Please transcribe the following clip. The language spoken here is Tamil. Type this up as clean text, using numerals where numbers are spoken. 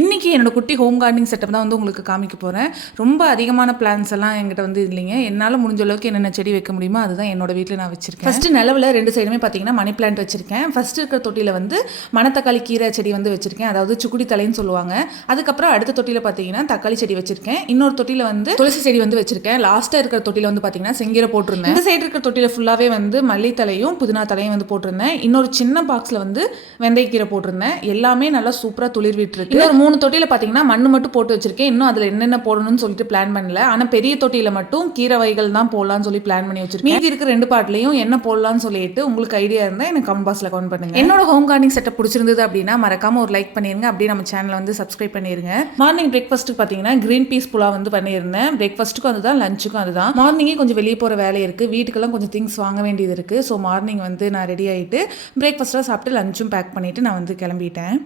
இன்றைக்கி என்னோட குட்டி ஹோம் கார்டனிங் செட்டப் தான் வந்து உங்களுக்கு காமிக்க போகிறேன். ரொம்ப அதிகமான பிளான்ஸ் எல்லாம் என்கிட்ட வந்து இல்லைங்க. என்னால் முடிஞ்ச அளவுக்கு என்னென்ன செடி வைக்க முடியுமோ அதுதான் என்னோட வீட்டில் நான் வச்சிருக்கேன். ஃபஸ்ட்டு நிலவில் 2 சைடுமே பார்த்தீங்கன்னா மணி பிளான்ட் வச்சிருக்கேன். ஃபஸ்ட்டு இருக்கிற தொட்டியில் வந்து மணத்தக்காளி கீரை செடி வந்து வச்சிருக்கேன், அதாவது சுக்குடி தலைன்னு சொல்லுவாங்க. அதுக்கப்புறம் அடுத்த தொட்டியில் பார்த்தீங்கன்னா தக்காளி செடி வச்சிருக்கேன். இன்னொரு தொட்டியில் வந்து துளசி செடி வந்து வச்சிருக்கேன். லாஸ்ட்டாக இருக்கிற தொட்டியில் வந்து பார்த்தீங்கன்னா செங்கீரை போட்டிருந்தேன். இந்த சைடு இருக்கிற தொட்டியில் ஃபுல்லாகவே வந்து மல்லித்தலையும் புதினா தலையும் வந்து போட்டிருந்தேன். இன்னொரு சின்ன பாக்ஸில் வந்து வெந்தயக்கீரை போட்டிருந்தேன். எல்லாமே நல்லா சூப்பராக துளிர் விட்டுருக்கு. இன்னொரு 3 தொட்டியில் பார்த்தீங்கன்னா மண்ணு மட்டும் போட்டு வச்சிருக்கேன். இன்னும் அதில் என்னென்ன போடணும்னு சொல்லிட்டு பிளான் பண்ணல. ஆனால் பெரிய தொட்டியில் மட்டும் கீரை வகைகள் தான் போடலாம்னு சொல்லி பிளான் பண்ணி வச்சிருக்கேன். மீதி இருக்கிற 2 பாட்லையும் என்ன போடலாம்னு சொல்லிட்டு உங்களுக்கு ஐடியா இருந்தால் எனக்கு கமெண்ட் பாக்ஸில் கமெண்ட் பண்ணுங்க. என்னோட ஹோம் கார்டனிங் செட்டப் பிடிச்சிருந்தது அப்படின்னா மறக்காம ஒரு லைக் பண்ணிருங்க. அப்படியே நம்ம சேனலை வந்து சப்ஸ்கிரைப் பண்ணிருங்க. மார்னிங் பிரேக்ஃபாஸ்ட்டுக்கு பார்த்தீங்கன்னா கிரீன் பீஸ் புலாவ் வந்து பண்ணியிருந்தேன். பிரேக்ஃபாஸ்ட்டுக்கும் அதுதான், லஞ்சுக்கும் அதுதான். மார்னிங்கே கொஞ்சம் வெளியே போகிற வேலை இருக்குது, வீட்டுக்கெல்லாம் கொஞ்சம் திங்ஸ் வாங்க வேண்டியது இருக்குது. ஸோ மார்னிங் வந்து நான் ரெடி ஆகிட்டு பிரேக்ஃபாஸ்ட்டாக சாப்பிட்டு லஞ்சும் பேக் பண்ணிவிட்டு நான் வந்து கிளம்பிட்டேன்.